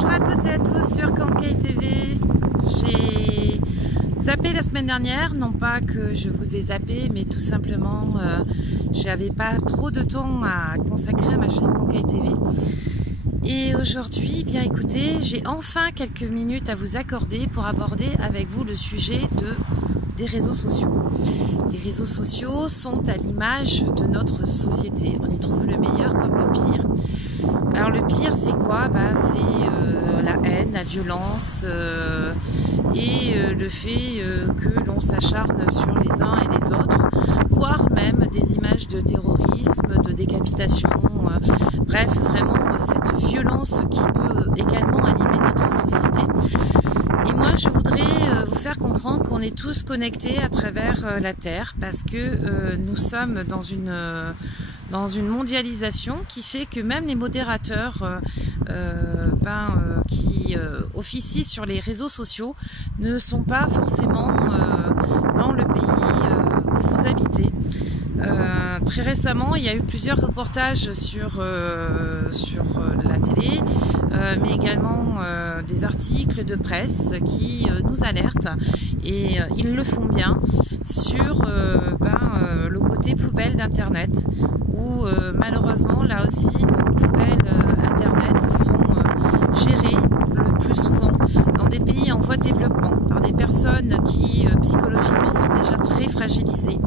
Bonjour à toutes et à tous sur Kankei TV. J'ai zappé la semaine dernière, non pas que je vous ai zappé, mais tout simplement j'avais pas trop de temps à consacrer à ma chaîne Kankei TV. Et aujourd'hui, bien écoutez, j'ai enfin quelques minutes à vous accorder pour aborder avec vous le sujet des réseaux sociaux. Les réseaux sociaux sont à l'image de notre société. On y trouve le meilleur comme le pire. Alors le pire, c'est quoi? C'est la haine, la violence et le fait que l'on s'acharne sur les uns et les autres, voire même des images de terrorisme, de décapitation, bref, vraiment cette violence qui peut également animer notre société. Et moi, je voudrais vous faire comprendre qu'on est tous connectés à travers la Terre parce que nous sommes dans une mondialisation qui fait que même les modérateurs qui officient sur les réseaux sociaux ne sont pas forcément dans le pays où vous habitez. Très récemment, il y a eu plusieurs reportages sur la télé, mais également des articles de presse qui nous alertent, et ils le font bien, sur le côté poubelle d'Internet, où malheureusement, là aussi, nos poubelles Internet sont gérées le plus souvent dans des pays en voie de développement, par des personnes qui psychologiquement sont déjà très fragilisées,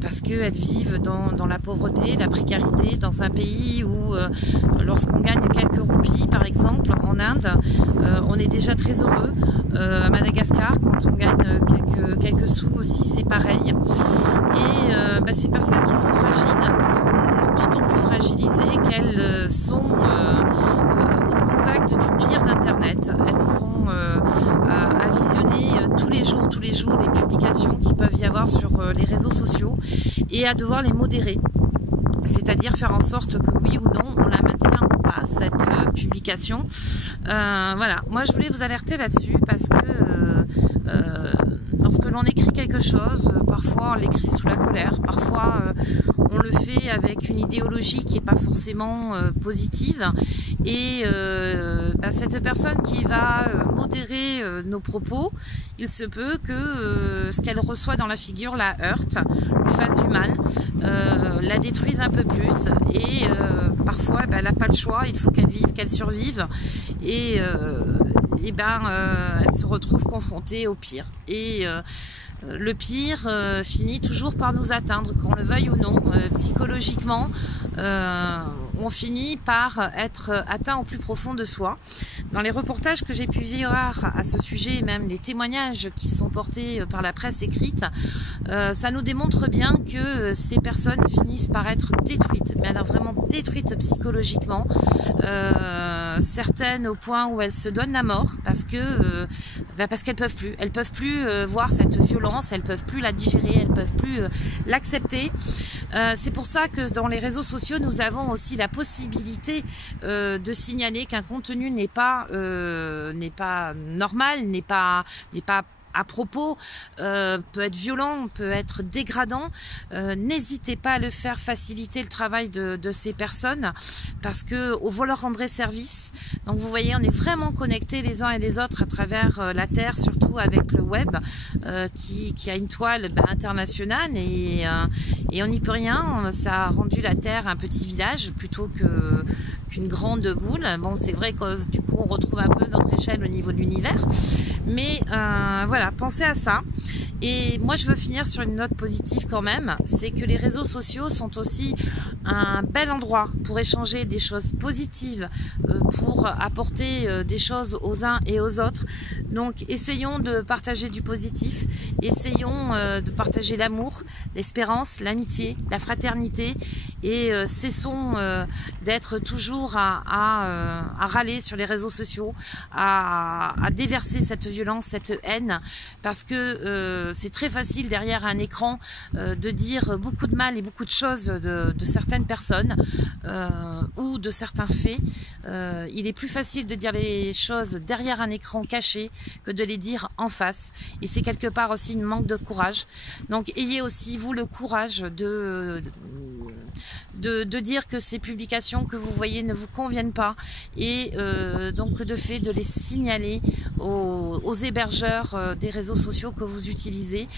parce qu'elles vivent dans la pauvreté, la précarité, dans un pays où lorsqu'on gagne quelques roupies, par exemple en Inde, on est déjà très heureux. À Madagascar, quand on gagne quelques sous aussi, c'est pareil. Et ces personnes qui sont fragiles sont d'autant plus fragilisées qu'elles sont au contact du pire d'Internet. Elles sont à visionner tous les jours les publications qui peuvent y avoir sur les réseaux sociaux et à devoir les modérer. C'est-à-dire faire en sorte que oui ou non, on la maintient ou pas, cette publication. Voilà, moi je voulais vous alerter là-dessus parce que lorsque l'on écrit quelque chose, parfois on l'écrit sous la colère, parfois on le fait avec une idéologie qui n'est pas forcément positive, et cette personne qui va modérer nos propos, il se peut que ce qu'elle reçoit dans la figure la heurte, lui fasse du mal, la détruise un peu plus, et parfois elle n'a pas le choix, il faut qu'elle vive, qu'elle survive, et elle se retrouve confrontée au pire. Et le pire finit toujours par nous atteindre, qu'on le veuille ou non, psychologiquement. On finit par être atteint au plus profond de soi. Dans les reportages que j'ai pu voir à ce sujet, et même les témoignages qui sont portés par la presse écrite, ça nous démontre bien que ces personnes finissent par être détruites, mais alors vraiment détruites psychologiquement, certaines au point où elles se donnent la mort parce qu'elles peuvent plus voir cette violence, elles peuvent plus la digérer, elles peuvent plus l'accepter. C'est pour ça que dans les réseaux sociaux, nous avons aussi la possibilité de signaler qu'un contenu n'est pas normal, n'est pas à propos, peut être violent, peut être dégradant. N'hésitez pas à le faire, faciliter le travail de ces personnes, parce que vous leur rendrez service. Donc vous voyez, on est vraiment connectés les uns et les autres à travers la Terre, surtout avec le web, qui a une toile internationale, et on n'y peut rien. Ça a rendu la Terre un petit village plutôt qu'une grande boule. Bon, c'est vrai que du coup on retrouve un peu notre échelle au niveau de l'univers, mais voilà, pensez à ça. Et moi je veux finir sur une note positive quand même, c'est que les réseaux sociaux sont aussi un bel endroit pour échanger des choses positives, pour apporter des choses aux uns et aux autres. Donc essayons de partager du positif, essayons de partager l'amour, l'espérance, l'amitié, la fraternité, et cessons d'être toujours à râler sur les réseaux sociaux, à déverser cette violence, cette haine, parce que c'est très facile derrière un écran de dire beaucoup de mal et beaucoup de choses de certaines personnes ou de certains faits. Il est plus facile de dire les choses derrière un écran caché que de les dire en face, et c'est quelque part aussi une manque de courage. Donc ayez aussi vous le courage de dire que ces publications que vous voyez ne vous conviennent pas et donc de fait de les signaler aux hébergeurs des réseaux sociaux que vous utilisez.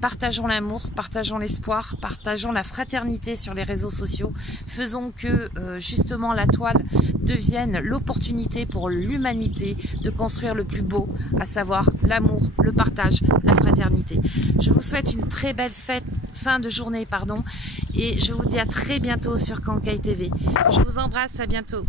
Partageons l'amour, partageons l'espoir, partageons la fraternité sur les réseaux sociaux. Faisons que justement la toile devienne l'opportunité pour l'humanité de construire le plus beau, à savoir l'amour, le partage, la fraternité. Je vous souhaite une très belle fin de journée, et je vous dis à très bientôt sur Kankai TV. Je vous embrasse, à bientôt.